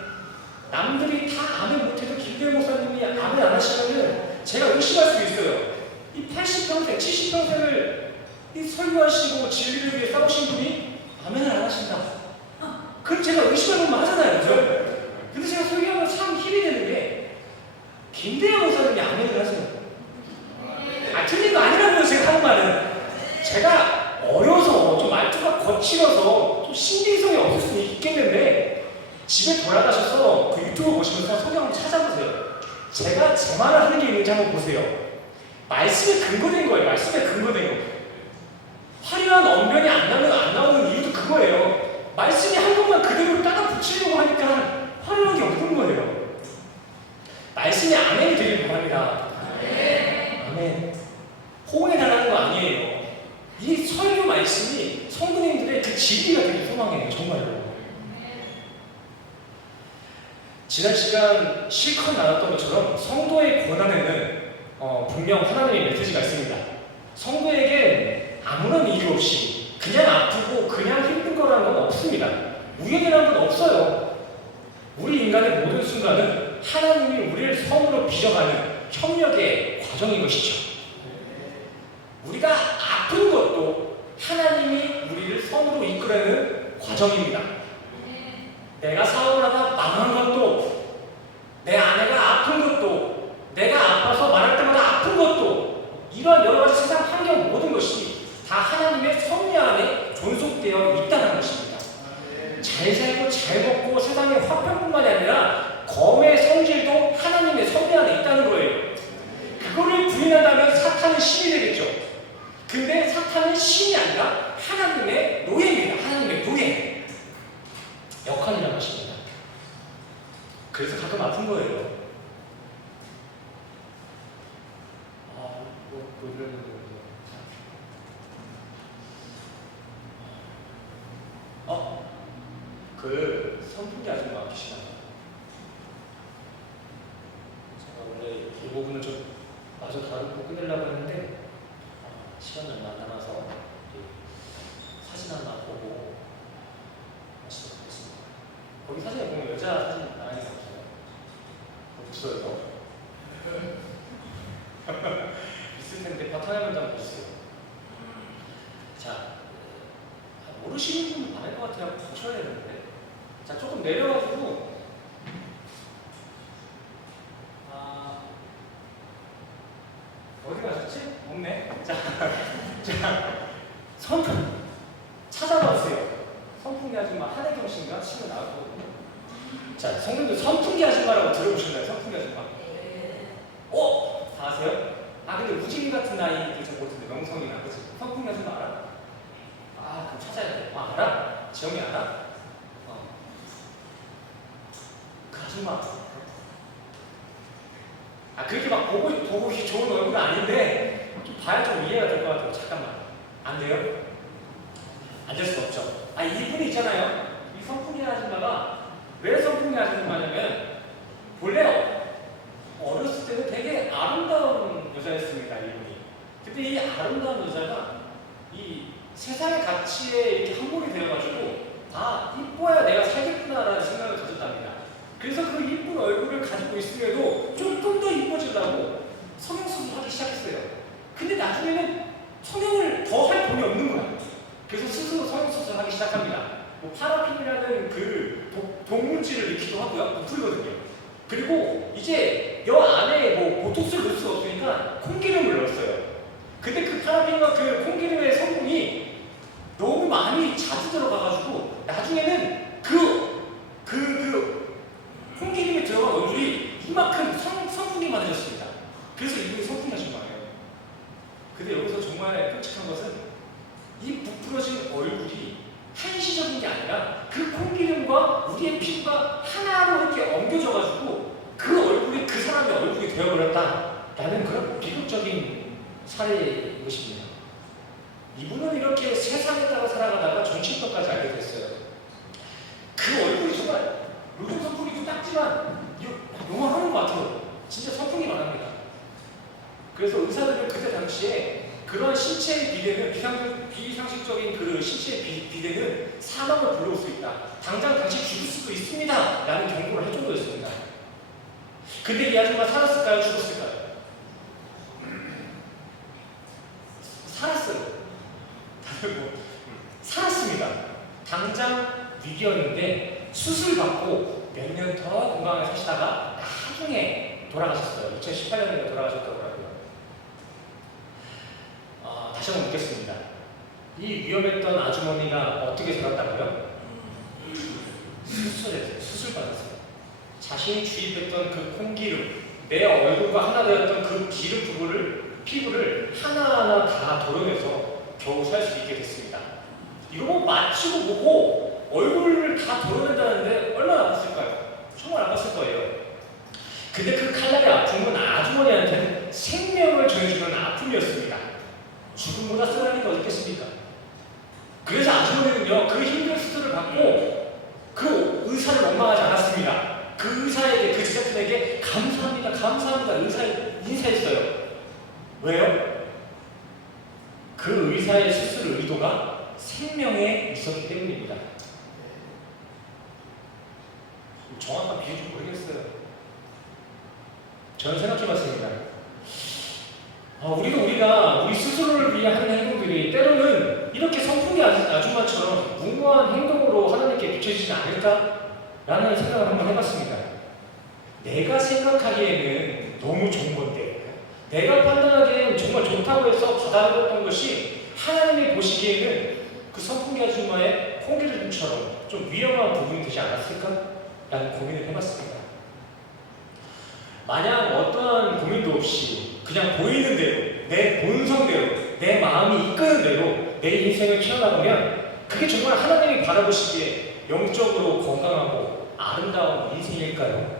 남들이 다 아멘 못해도 김대현 목사님이 아멘 안 하시면은 제가 의심할 수 있어요. 이 80평생, 70평생을 이 설교하시고 진리를 위해 싸우신 분이 아멘을 안 하신다. 그럼 제가 의심하면 하잖아요. 그죠? 근데 제가 설교하면 참 힘이 되는 게 김대현 목사님이 아멘을 하세요. 틀린 거 아니라고요. 제가 하는 말은 제가 어려서 좀 말투가 거칠어서 좀 신빙성이 없을 수는 있겠는데 집에 돌아가셔서 그 유튜브 보시면서 성경 한번 찾아보세요. 제가 제 말을 하는 게 있는지 한번 보세요. 말씀에 근거된 거예요. 말씀에 근거된 거. 화려한 언변이 안 나오는 이유도 그거예요. 말씀이 한 번만 그대로 따라 붙이려고 하니까 화려한 게 없는 거예요. 말씀이 아멘이 되길 바랍니다. 아멘. 호응해 달라는 거 아니에요. 이 설교 말씀이 성도님들의 그 진리가 되길 소망해요. 정말로. 지난 시간 실컷 나눴던 것처럼 성도의 고난에는 분명 하나님의 메시지가 있습니다. 성도에게 아무런 이유 없이 그냥 아프고 그냥 힘든 거라는 건 없습니다. 우연이라는 건 없어요. 우리 인간의 모든 순간은 하나님이 우리를 섬으로 빚어가는 협력의 과정인 것이죠. 우리가 아픈 것도 하나님이 우리를 섬으로 이끌어내는 과정입니다. 내가 사업을 하다 망한 것도, 내 아내가 아픈 것도, 내가 아파서 말할 때마다 아픈 것도, 이런 여러 가지 세상 환경 모든 것이 다 하나님의 섭리 안에 존속되어 있다는 것입니다. 잘 살고 잘 먹고 세상의 화평뿐만이 아니라 검의 성질도 하나님의 섭리 안에 있다는 거예요. 그거를 부인한다면 사탄은 신이 되겠죠. 근데 사탄은 신이 아니라 하나님의 노예입니다. 하나님의 노예. 역할이라는 것입니다. 그래서 가끔 아픈 거예요. 그 선풍기 아줌마 계시나요? 제가 원래 이 부분을 좀 마저 다루고 끝내려고 했는데 시간이 얼마 안 남아서 사진 하나 보고 마치도록 하겠습니다. 거기 사진에 보면 여자 사진 나란히 나오잖아요. 없어요. 있을 텐데 바탕화면 한번 보세요. 자, 모르시는 분 많을 것 같아요. 보셔야 되는데. 자, 조금 내려가지고 어디 가셨지? 없네. 자, 선풍 찾아봐주세요. 선풍기 아줌마 한혜경 씨인가 치면 나올 거거든요. 자, 성도님들 선풍기 아줌마라고 들어보셨나요? 선풍기 아줌마. 다 아세요? 근데 우진이 같은 나이들 좀 모르는데 명성이나 그치? 선풍기 아줌마 알아? 그럼 찾아야 돼. 알아? 지영이 알아? 그 아줌마. 그렇게 막 보고 좋은 얼굴은 아닌데 좀 봐야 좀 이해가 될 것 같아요. 잠깐만. 안 돼요? 안 될 수 없죠. 이분이 있잖아요. 이 선풍기 아줌마가 왜 선풍기 아줌마냐면 원래 어렸을 때는 되게 아름다운 여자였습니다. 이분이. 근데 이 아름다운 여자가 이 세상의 가치에 이렇게 함몰이 되어가지고 이뻐야 내가 살겠구나라는 생각을 가졌답니다. 그래서 그 이쁜 얼굴을 가지고 있음에도 조금 더 이뻐지려고 성형수술을 하기 시작했어요. 근데 나중에는 성형을 더 할 돈이 없는 거야. 그래서 스스로 성형수술을 하기 시작합니다. 파라핀이라는 그 독물질을 넣기도 하고요. 풀거든요. 그리고 이제 여 안에 보톡스를 넣을 수가 없으니까 콩기름을 넣었어요. 근데 그 파라핀과 그 콩기름의 성분이 너무 많이 자주 들어가가지고 나중에는 콩기름이 들어간 얼굴이 이만큼 선풍기만해졌습니다. 그래서 이분이 선풍기 아줌마예요. 근데 여기서 정말 끔찍한 것은 이 부풀어진 얼굴이 한시적인 게 아니라 그 콩기름과 우리의 피부가 하나로 이렇게 엉겨져가지고 그 얼굴이 그 사람의 얼굴이 되어버렸다라는 그런 비극적인 사례인 것입니다. 이분은 이렇게 세상에 따라 살아가다가 정신병까지 알게 됐어요. 그 얼굴이 정말 요즘 선풍기도 작지만 요만한 것 같아요. 진짜 선풍기만 합니다. 그래서 의사들은 그때 당시에 그런 신체의 비대는 비상식적인 그 신체의 비대는 사망을 불러올 수 있다. 당장 당신 죽을 수도 있습니다. 라는 경고를 할 정도였습니다. 근데 이 아줌마 살았을까요? 죽었을까요? 살았어요. 살았습니다. 당장 위기였는데 수술 받고 몇 년 더 건강하게 사시다가 나중에 돌아가셨어요. 2018년에 돌아가셨다고 하고요. 다시 한번 묻겠습니다. 이 위험했던 아주머니가 어떻게 살았다고요? 수술했어요. 수술 받았어요. 자신이 주입했던 그 콩기름, 내 얼굴과 하나 되었던 그 기름 피부를 하나하나 다 도려내서 겨우 살 수 있게 됐습니다. 이거 마치고 보고 얼굴을 다 도려낸다는데 얼마나 아팠을까요? 정말 아팠을 거예요. 근데 그 칼날의 아픔은 아주머니한테는 생명을 전해주는 아픔이었습니다. 죽음보다 쓰라는 게 어디 있겠습니까? 그래서 아주머니는요, 그 힘든 수술을 받고 그 의사를 원망하지 않았습니다. 그 의사에게, 그 제자들에게 감사합니다, 감사합니다 의사에 인사했어요. 왜요? 그 의사의 수술 의도가 생명에 있었기 때문입니다. 정확한 비율 좀 모르겠어요. 저는 생각해봤습니다. 우리가 우리 스스로를 위해 하는 행동들이 때로는 이렇게 선풍기 아줌마처럼 무모한 행동으로 하나님께 비춰지지 않을까라는 생각을 한번 해봤습니다. 내가 생각하기에는 너무 좋은 건데, 내가 판단하기에는 정말 좋다고 해서 받아들였던 것이 하나님이 보시기에는 그 선풍기 아줌마의 콩기름처럼 좀 위험한 부분이 되지 않았을까라는 고민을 해봤습니다. 만약 어떠한 고민도 없이 그냥 보이는 대로, 내 본성대로, 내 마음이 이끄는 대로 내 인생을 키워나가면 그게 정말 하나님이 바라보시기에 영적으로 건강하고 아름다운 인생일까요?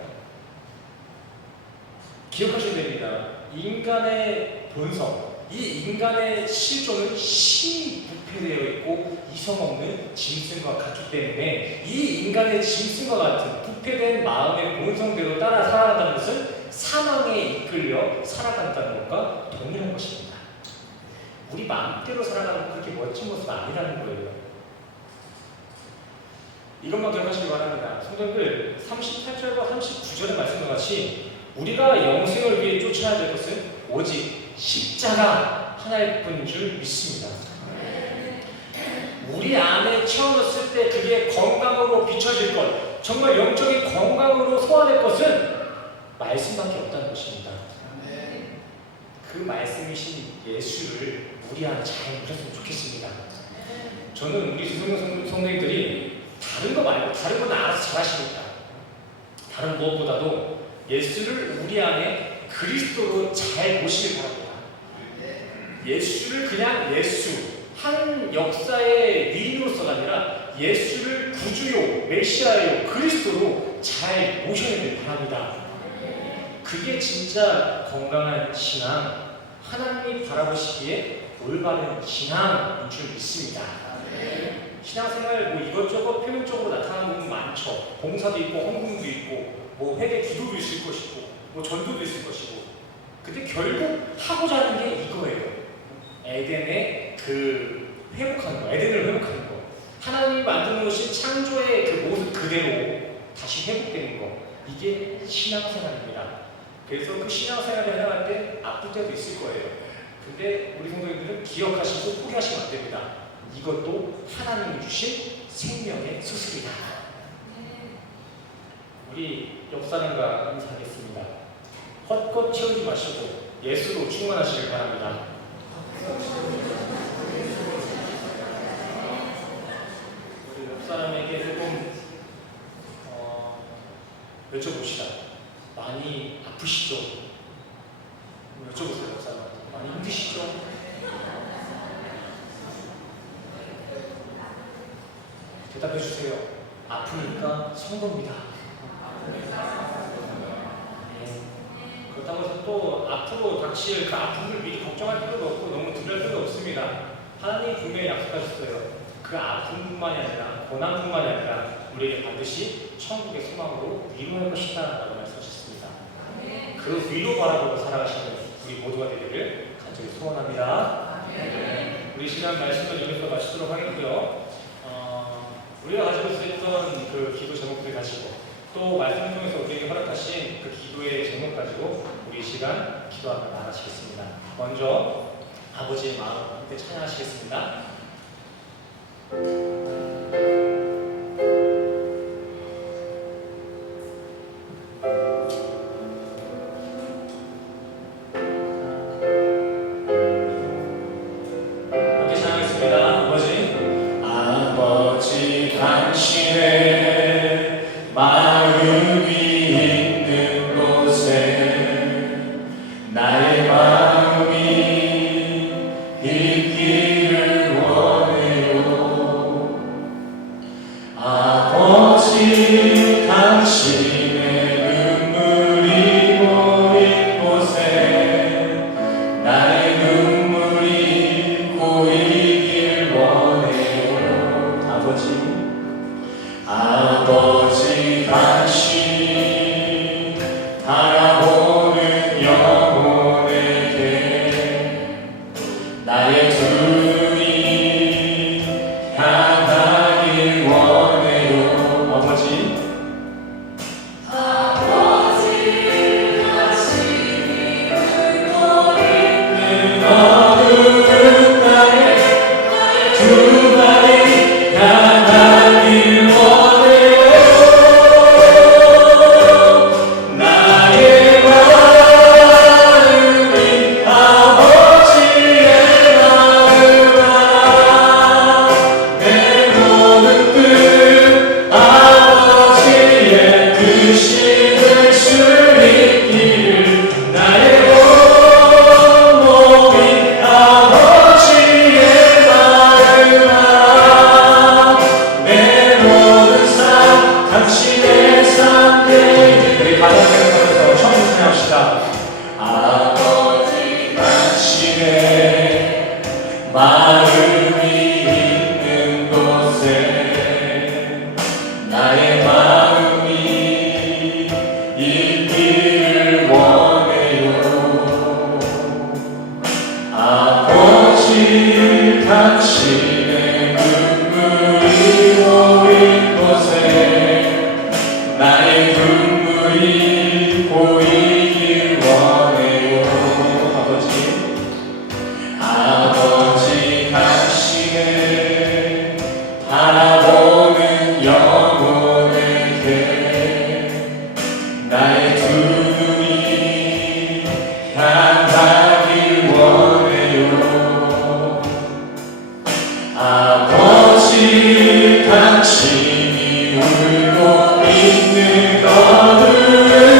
기억하셔야 됩니다. 인간의 본성, 이 인간의 실존은 신이 부패되어 있고 이성 없는 짐승과 같기 때문에 이 인간의 짐승과 같은 부패된 마음의 본성대로 따라 살아간다는 것은 사망에 이끌려 살아간다는 것과 동일한 것입니다. 우리 마음대로 살아가는 그렇게 멋진 모습 아니라는 거예요. 이것만 기억하시기 바랍니다. 성도님들 38절과 39절의 말씀과 같이 우리가 영생을 위해 쫓아야 될 것은 오직 십자가 하나일 뿐인 줄 믿습니다. 우리 안에 채워넣었을 때 그게 건강으로 비춰질 것, 정말 영적인 건강으로 소화될 것은 말씀밖에 없다는 것입니다. 그 말씀이신 예수를 우리 안에 잘 묻혔으면 좋겠습니다. 저는 우리 주성경 성도님들이 다른 거 말고 다른 건 알아서 잘하시니까 다른 무엇보다도 예수를 우리 안에 그리스도로 잘 모시길 바랍니다. 예수를 그냥 예수, 한 역사의 위인으로서가 아니라 예수를 구주요, 메시아요, 그리스도로 잘 모셔야 바랍니다. 그게 진짜 건강한 신앙, 하나님이 바라보시기에 올바른 신앙인 줄 믿습니다. 신앙생활 뭐 이것저것 표면적으로 나타나는 부분 많죠. 봉사도 있고 헌금도 있고 뭐 회개 기도도 있을 것이고 뭐 전도도 있을 것이고, 근데 결국 하고자 하는 게 이거예요. 에덴의 그 회복하는 거, 에덴을 회복하는 거, 하나님이 만든 것이 창조의 그 모습 그대로 다시 회복되는 거, 이게 신앙생활입니다. 그래서 그 신앙생활을 해나갈 때 아플 때도 있을 거예요. 근데 우리 성도님들은 기억하시고 포기하시면 안 됩니다. 이것도 하나님이 주신 생명의 수술이다. 우리 옆사람과 인사하겠습니다. 헛것 채우지 마시고 예수로 충만하시길 바랍니다. 우리 옆사람에게 조금 여쭤봅시다. 많이 아프시죠? 여쭤보세요. 옆사람한테. 많이 힘드시죠? 대답해 주세요. 아프니까 성도입니다. 그렇다고 해서 또 앞으로 닥칠 그 아픔을 미리 걱정할 필요도 없고 너무 두려울 필요도 없습니다. 하나님이 분명히 약속하셨어요. 그 아픔뿐만이 아니라 고난뿐만이 아니라 우리에게 반드시 천국의 소망으로 위로할 것이다 라고 말씀하셨습니다. 그 위로 바라보고 살아가시는 우리 모두가 되기를 간절히 소원합니다. 우리 시간 말씀을 여기서 마치도록 하겠고요. 우리가 가지고 있었던 그 기도 제목들 가지고 또 말씀을 통해서 우리에게 허락하신 그 기도의 제목 가지고 우리 시간 기도하며 나가시겠습니다. 먼저 아버지의 마음 함께 찬양하시겠습니다. 있기를 원해요. 다섯 개 하면서 청순히 합시다. 아버지 당신의 마음이 있는 곳에 나의 마음이 있기를 원해요. 아버지 당신의 눈물이 보일 곳에 나의 눈물이 보이길 원해요. 아버지 당신의 바라보는 영혼에게 나의 두 눈이 향하길 원해요. 아버지 당신이 울고 있는 거를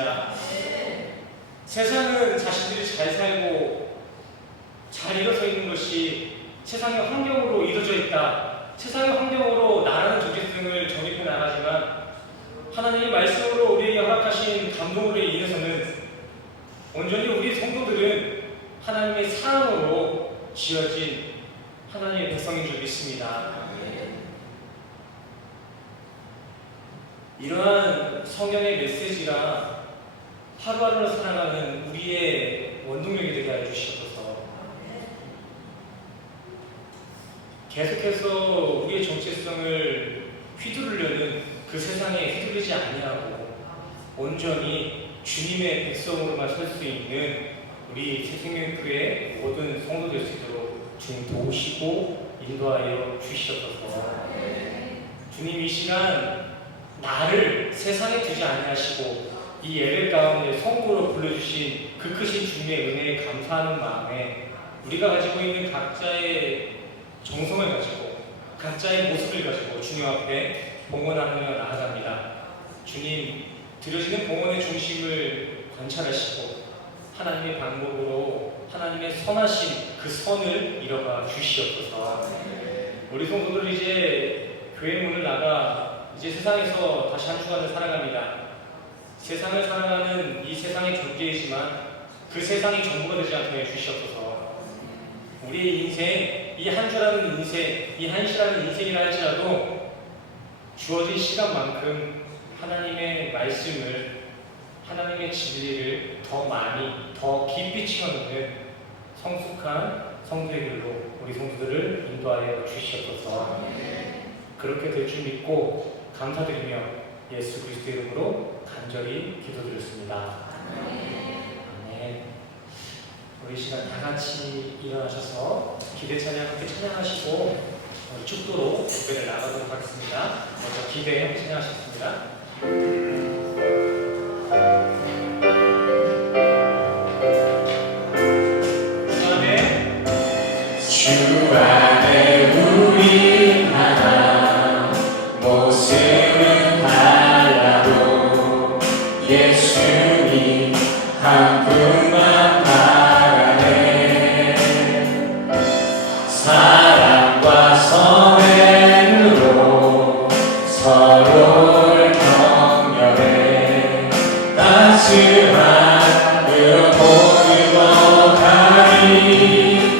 믿습니다. 세상은 자신들이 잘 살고 잘 일어서 있는 것이 세상의 환경으로 이루어져 있다. 세상의 환경으로 나라는 정체성을 정립해 나가지만 하나님의 말씀으로 우리에게 허락하신 감동으로 인해서는 온전히 우리 성도들은 하나님의 사랑으로 지어진 하나님의 백성인 줄 믿습니다. 이러한 성경의 메시지가 하루하루를 살아가는 우리의 원동력이 되게 하여 주시옵소서. 계속해서 우리의 정체성을 휘두르려는 그 세상에 휘둘리지 아니하고 온전히 주님의 백성으로만 설 수 있는 우리 새생명교회 모든 성도 될 수 있도록 주님 도우시고 인도하여 주시옵소서. 주님 이 시간 나를 세상에 두지 아니하시고 이 예배 가운데 성도로 불러주신 그 크신 주님의 은혜에 감사하는 마음에 우리가 가지고 있는 각자의 정성을 가지고 각자의 모습을 가지고 주님 앞에 봉헌하며 나아갑니다. 주님 드려지는 봉헌의 중심을 관찰하시고 하나님의 방법으로 하나님의 선하신 그 선을 이뤄가 주시옵소서. 우리 성도들 이제 교회 문을 나가 이제 세상에서 다시 한 주간을 살아갑니다. 세상을 살아가는 이 세상의 존재이지만 그 세상이 전부가 되지 않게 해주시옵소서. 우리의 인생, 이 한 주라는 인생, 이 한 시라는 인생이라 할지라도 주어진 시간만큼 하나님의 말씀을, 하나님의 진리를 더 많이, 더 깊이 채워넣는 성숙한 성도의 길로 우리 성도들을 인도하여 주시옵소서. 그렇게 될 줄 믿고 감사드리며 예수 그리스도의 이름으로 간절히 기도드렸습니다. 아멘. 우리 시간 다 같이 일어나셔서 기대 찬양 함께 찬양하시고 축도로 예배를 나가도록 하겠습니다. 먼저 기대 찬양하셨습니다. 주 안에 우리 하나 모습은 달라도 예수님 한 분만 바라네. 사랑과 선행으로 서로를 격려해 따스한 의복으로 가리.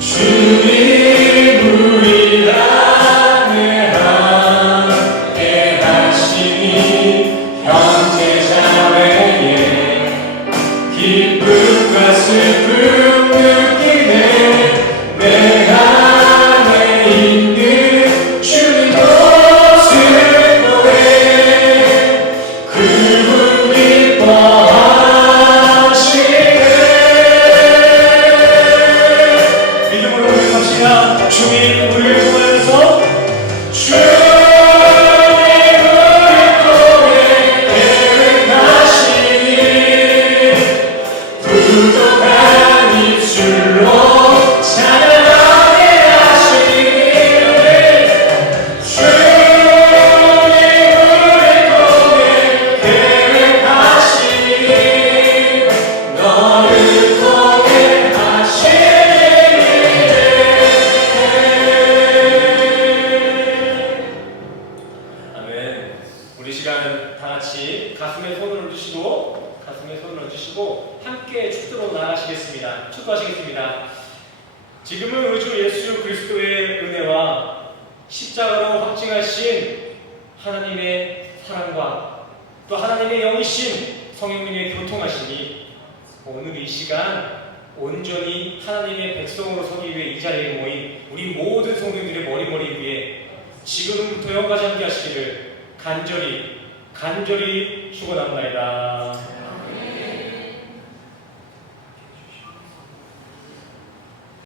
주님 우리 안에 함께 하시니 형제자 외에 기쁨과 슬픔 느끼네. 내 안에 있는 주님 모습 보내 그분 기뻐하시네. 믿음으로 고백합시다. 주님 우리를 통하여서 주님 우리 통해 계획하시니 부족한 입술로 찬양하게 하시니 주님 우리 통해 계획하시니 너를 통해 하시니. 우리 시간 다 같이 가슴에 손을 얹으시고 함께 축도로 나아가시겠습니다. 축도하시겠습니다. 지금은 우리 주 예수 그리스도의 은혜와 십자가로 확증하신 하나님의 사랑과 또 하나님의 영이신 성령님의 교통하심이 오늘 이 시간 온전히 하나님의 백성으로 서기 위해 이 자리에 모인 우리 모든 성도들의 머리 위에 지금부터 영까지 함께 하시기를 간절히 축원합니다.